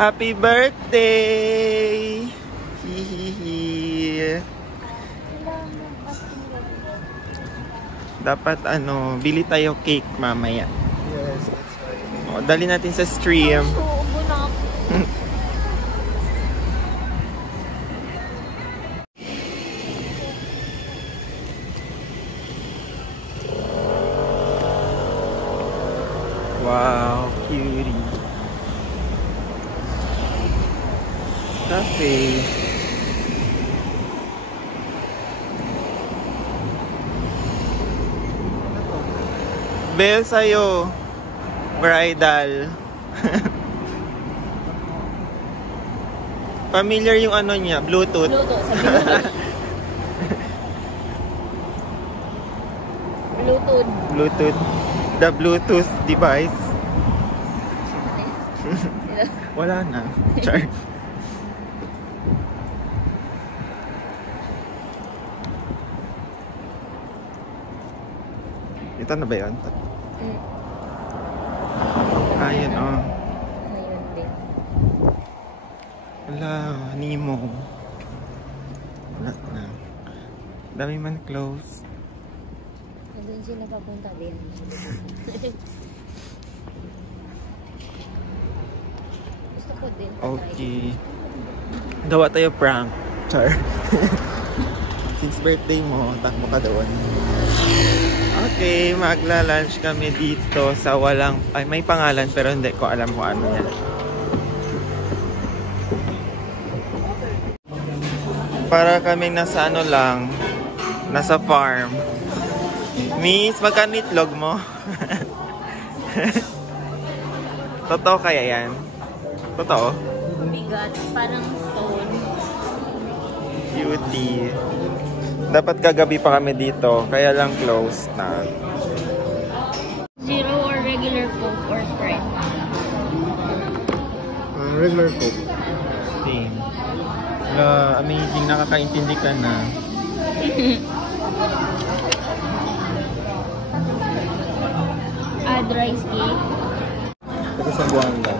Happy birthday! Hihihi. Dapat bili tayo cake mamaya. Yes, that's right. O, dali natin sa stream. Wow, cutie. Cafe. Bell sa'yo. Bridal. Familiar yung niya, Bluetooth. Bluetooth. The Bluetooth device. Wala na. Char. Ito na ba yun? Ayan o. Wala, Nemo. Wala na. Dami man close. Doon sila papunta din. Gusto ko din. Okay. Gawa tayo prank. Char. Since birthday mo, takbo ka doon. Okay, magla-lunch kami dito sa walang... Ay, may pangalan pero hindi ko alam kung ano yan. Para kaming nasa lang, nasa farm. Miss, magkano itlog mo? Totoo kaya yan? Totoo? Bigat, parang stone. Cutie. Dapat kagabi pa kami dito, kaya lang close na. Zero or regular Coke or Sprite? Regular Coke. Same. Amazing, nakakaintindi ka na. Rice cake. Ito sa Buanga.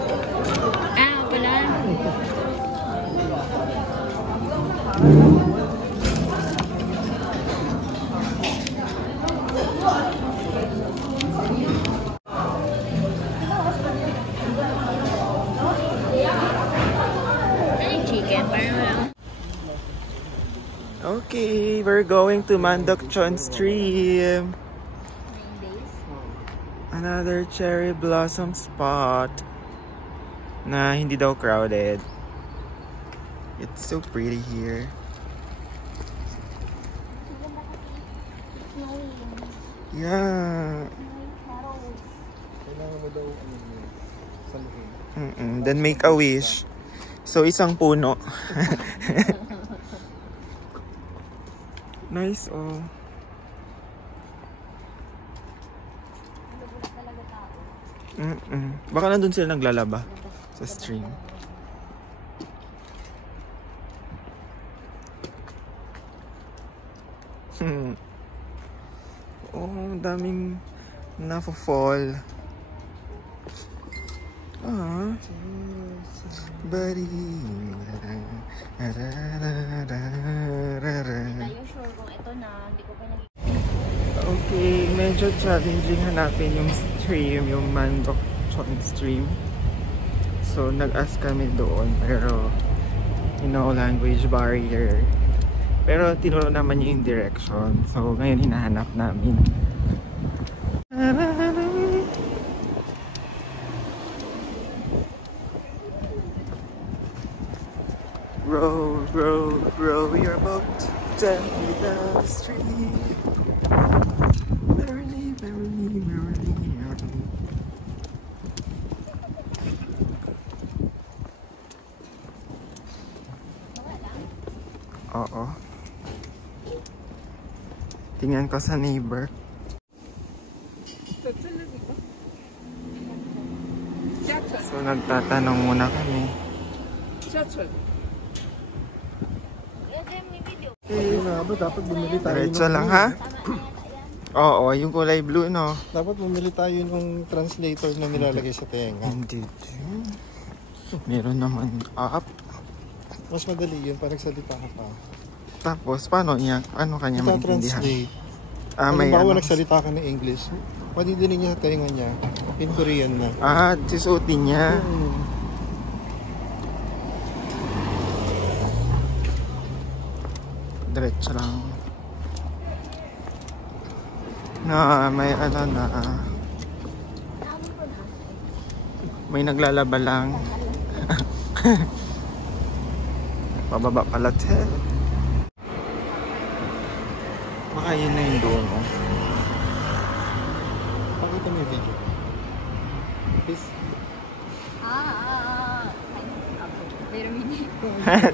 Wala. Chicken, parang. Okay, we're going to Mandokchon Stream. Another cherry blossom spot na hindi daw crowded. It's so pretty here. Yeah. Then make a wish. So isang puno. Nice oh. Baka nandun sila naglalaba sa stream. Oh, daming nafo-fall. Buddy. Tayo sure kung ito na, hindi ko pa Okay, medyo challenging hanapin yung stream, yung Mandokchon stream. So, nag-ask kami doon, pero, language barrier. Pero, tinuro naman yung direction. So, ngayon hinahanap namin. Row, row, row your boat gently down the stream. Merrily, merrily, merrily, merrily. Oo. Tingnan ko sa neighbor. So, nagtatanong muna kami. Dapat bumili tayo. Diretso lang ha? Oo, yung kulay blue, no? Dapat bumili tayo ng translator na nilalagay sa tenga. Indeed. Meron naman up. Mas madali yun pag nagsalita ka pa. Tapos, paano niya? Ano kanya maintindihan? Translate. May Halimbawa, ano. nagsalita ka ng English, madidinig niya sa tainga niya. In Korean na. Susuotin niya. Diretso lang. May ano na. May naglalaba lang. Pababa pala, te. Baka yun na yung doon, oh. Pakita mo yung video. Please. Pero hindi.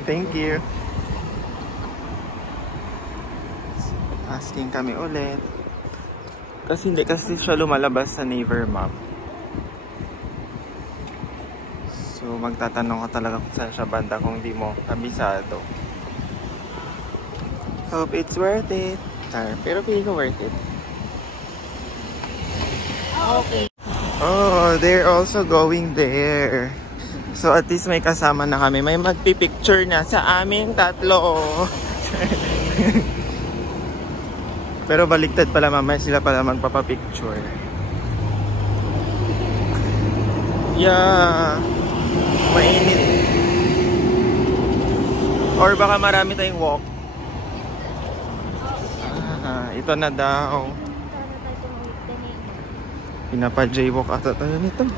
Thank you. Asking kami ulit. Kasi hindi kasi siya lumalabas sa Naver map. So magtatanong ka talaga kung saan siya banda kung di mo kabisado. Hope it's worth it. Pero feeling ko worth it. Okay. Oh, they're also going there. So at least may kasama na kami. May magpipicture na sa aming tatlo. Pero baliktad pala mamaya sila pala magpapapicture. Yeah. Mainit. Or baka marami tayong walk. Ito na daw. Pinapa-jaywalk ata tayo nito.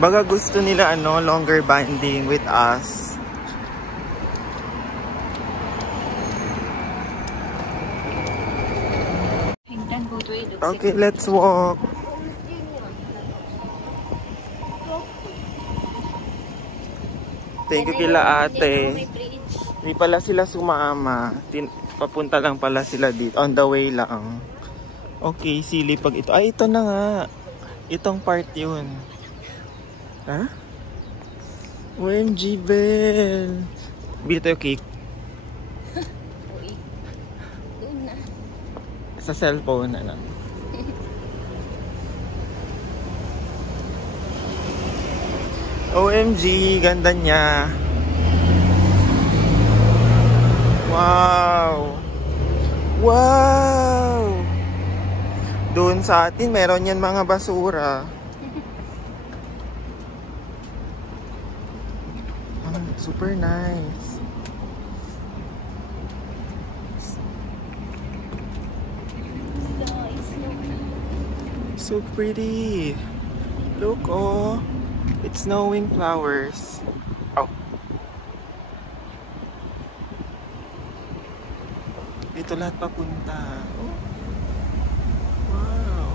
Baga gusto nila longer bonding with us. Okay, let's walk. Thank you kila ate. Hindi pala sila sumama. Papunta lang pala sila dito. On the way lang. Okay, sili pag ito. Ay, ito na nga. Itong part yun. Ha? OMG, Bell. Bili tayo cake. Doon na. Sa cellphone na lang. OMG, ganda niya. Wow! Wow! Doon sa atin, meron yan mga basura. Super nice. So pretty. Look, oh. It's snowing flowers. Oh. Dito lahat papunta. Oh. Wow.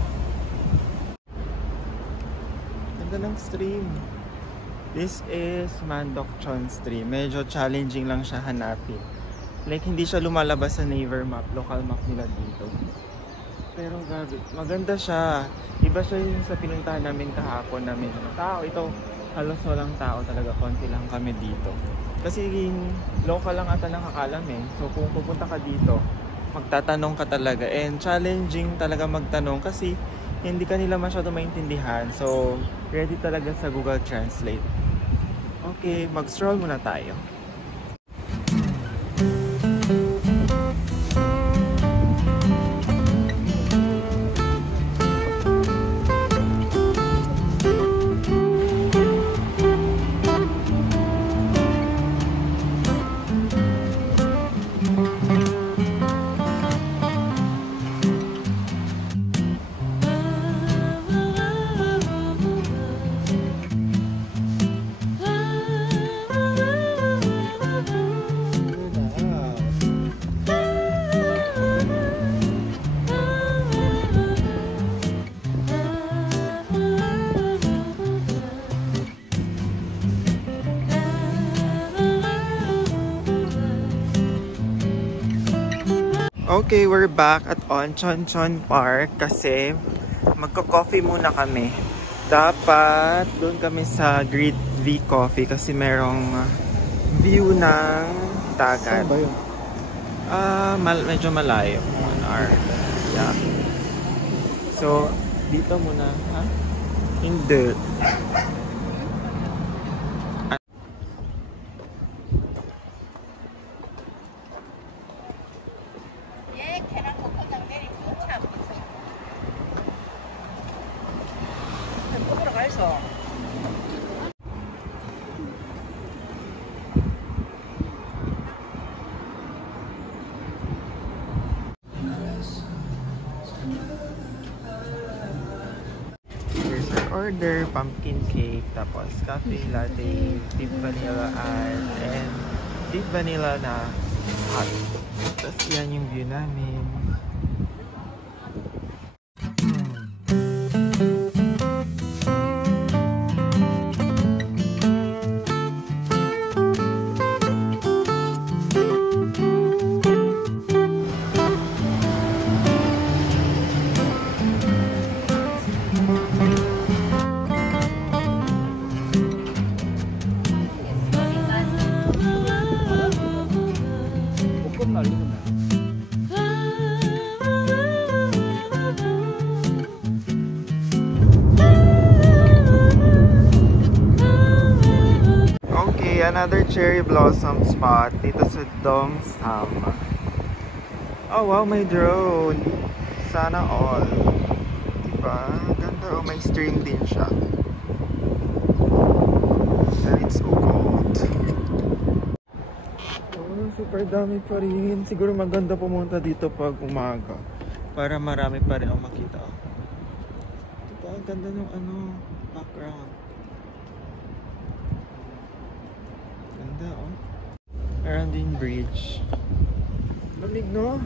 Ganda ng stream. This is Mandokchon stream. Medyo challenging lang siya hanapin. Like, hindi siya lumalabas sa Naver map. Local map nila dito. Pero grabe, maganda siya. Iba siya yung sa pinuntahan namin kahapon namin. Tao, ito halos walang tao talaga. Konti lang kami dito. Kasi local lang ata nakakalam eh. So kung pupunta ka dito, magtatanong ka talaga. And challenging talaga magtanong kasi hindi ka nila masyado maintindihan. So ready talaga sa Google Translate. Okay, mag-stroll muna tayo. Okay, we're back at Onchonchon Park kasi magko-coffee muna kami. Dapat doon kami sa Great V Coffee kasi merong view ng dagat. Saan ba yun? Medyo malayo. 1 hour. Yeah. So, dito muna, ha? Hindi. Here's our order, pumpkin cake, tapos cafe latte, deep vanilla ice, and deep vanilla na hot. Tapos yan yung view namin. Okay, another cherry blossom spot dito sa Dongsam. Oh wow, may drone. Sana all. Diba? Ganda, oh, may stream din siya. And it's so cold. Oh, super dami pa rin. Siguro maganda pumunta dito pag umaga. Para marami pa rin ang makita. Diba? Ang ganda ng ano, background. Ganda, oh. Meron din bridge. Lamig, no?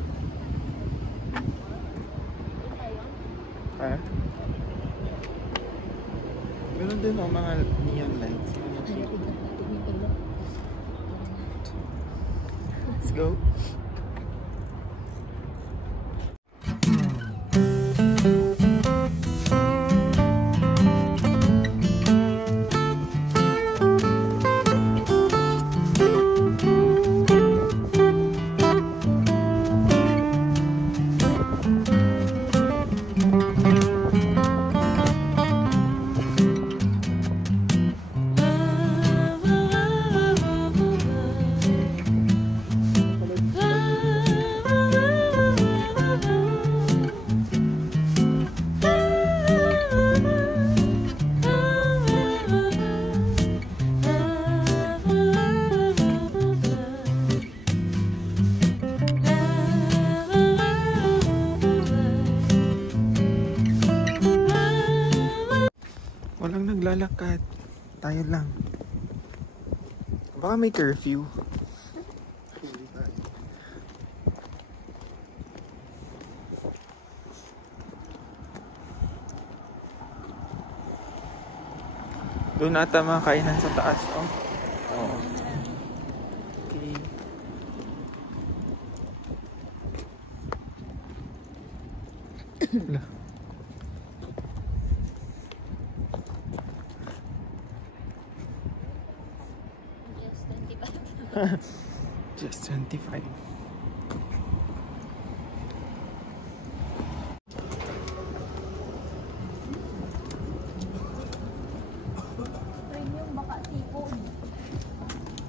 Ha? Meron din, oh, mga neon lights. Let's go. Walang naglalakad. Tayo lang. Baka may curfew. Doon ata mga kainan sa taas, oh. Oo. Okay. Just 25. Premium baka tipon.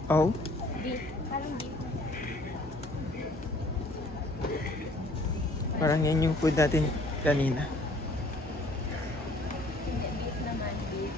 Oh? Beef. Parang beef. Parang yan yung food natin kanina. Hindi, beef naman. Beef.